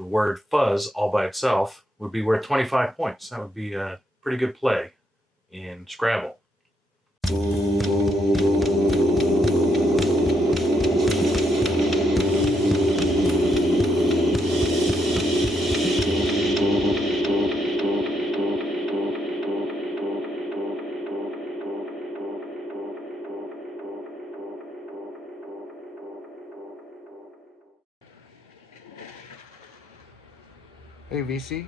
the word fuzz all by itself would be worth 25 points. That would be a pretty good play in Scrabble. Hey VC,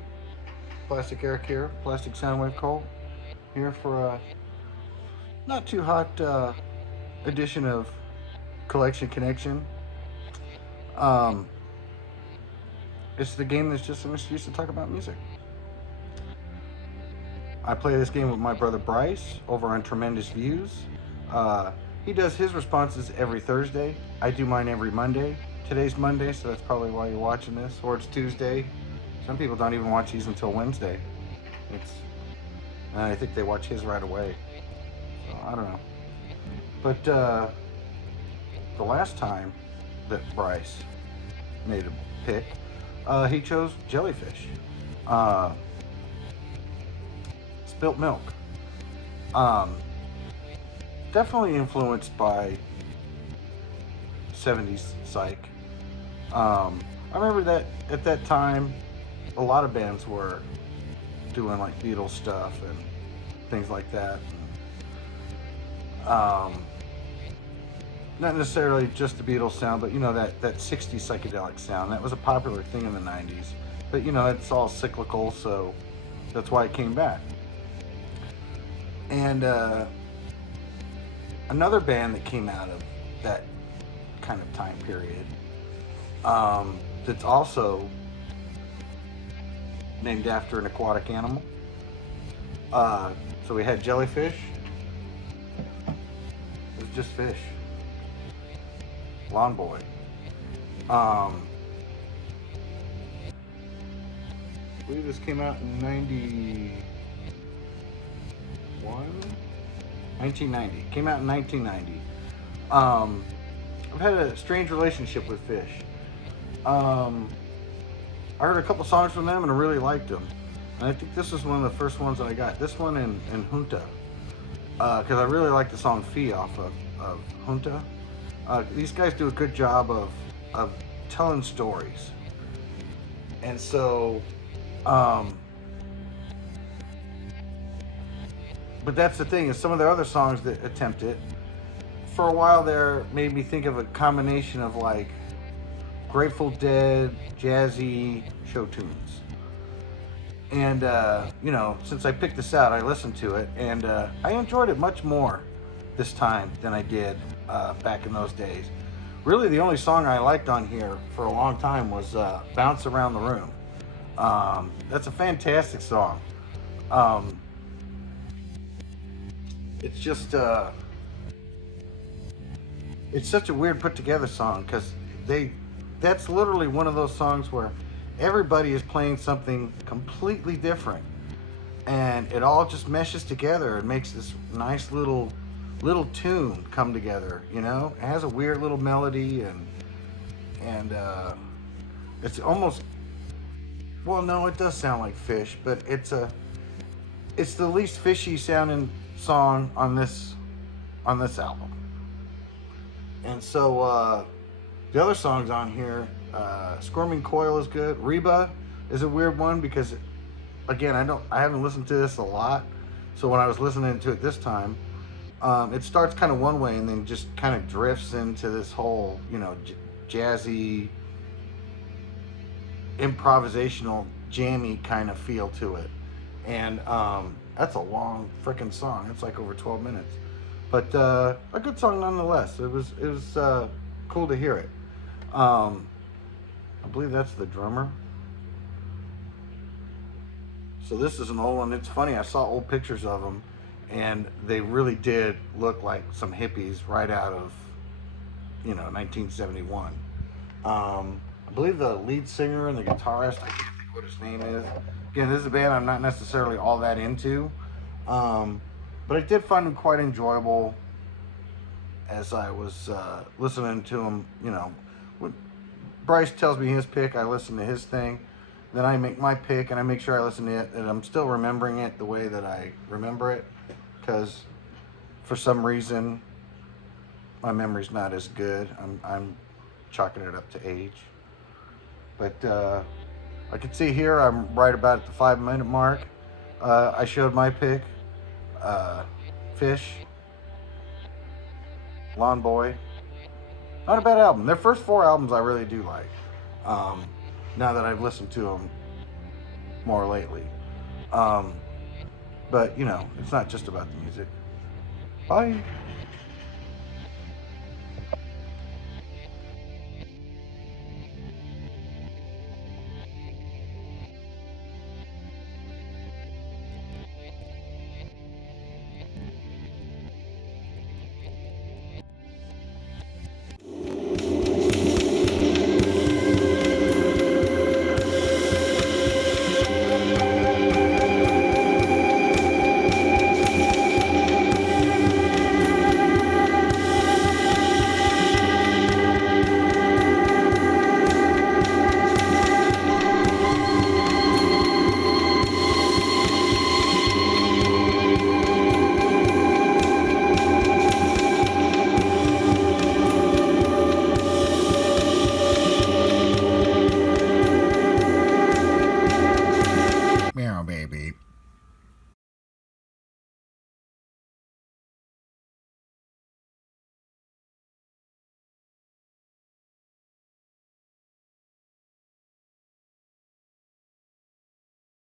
Plastic Eric here, Plastic Soundwave Cole, here for a not too hot edition of Collection Connection. Um, it's the game that's just an excuse to talk about music. I play this game with my brother Bryce over on Tremendous Views. He does his responses every Thursday. I do mine every Monday. Today's Monday, so that's probably why you're watching this, or it's Tuesday. Some people don't even watch these until Wednesday. I think they watch his right away. So I don't know. But the last time that Bryce made a pick, he chose Jellyfish. Spilt Milk. Definitely influenced by 70s psych. I remember that at that time, a lot of bands were doing like Beatles stuff and things like that. Not necessarily just the Beatles sound, but that 60s psychedelic sound. That was a popular thing in the 90s. But it's all cyclical, so that's why it came back. And another band that came out of that kind of time period, that's also named after an aquatic animal. So we had Jellyfish. It was just fish. Lawn Boy. I believe this came out in 1990. Came out in 1990. I've had a strange relationship with Fish. I heard a couple songs from them and I really liked them. And I think this was one of the first ones that I got. This one and Junta. Because I really like the song Fee off of Junta. These guys do a good job of telling stories. And so, but that's the thing, is some of their other songs that attempt it, for a while there, made me think of a combination of like Grateful Dead, jazzy show tunes. And, since I picked this out, I listened to it, and I enjoyed it much more this time than I did back in those days. Really, the only song I liked on here for a long time was Bounce Around the Room. That's a fantastic song. It's just, it's such a weird put together song, because that's literally one of those songs where everybody is playing something completely different, and it all just meshes together and makes this nice little tune come together. It has a weird little melody, and it's almost, well, no, it does sound like Fish, but it's the least fishy sounding song on this album. And so the other songs on here, Squirming Coil is good. Reba is a weird one because, again, I haven't listened to this a lot. So when I was listening to it this time, it starts kind of one way and then just kind of drifts into this whole, jazzy, improvisational, jammy kind of feel to it. And that's a long freaking song. It's like over 12 minutes. But a good song nonetheless. It was cool to hear it. I believe that's the drummer. So this is an old one. It's funny, I saw old pictures of them, and they really did look like some hippies right out of, 1971. I believe the lead singer and the guitarist, I can't think what his name is. Again, this is a band I'm not necessarily all that into, but I did find them quite enjoyable as I was listening to them, Bryce tells me his pick, I listen to his thing. Then I make my pick, and I make sure I listen to it, and I'm still remembering it the way that I remember it, because for some reason my memory's not as good. I'm chalking it up to age. But I can see here I'm right about at the 5 minute mark. I showed my pick. Fish, Lawn Boy. Not a bad album. Their first 4 albums I really do like. Now that I've listened to them more lately. But, you know, it's not just about the music. Bye.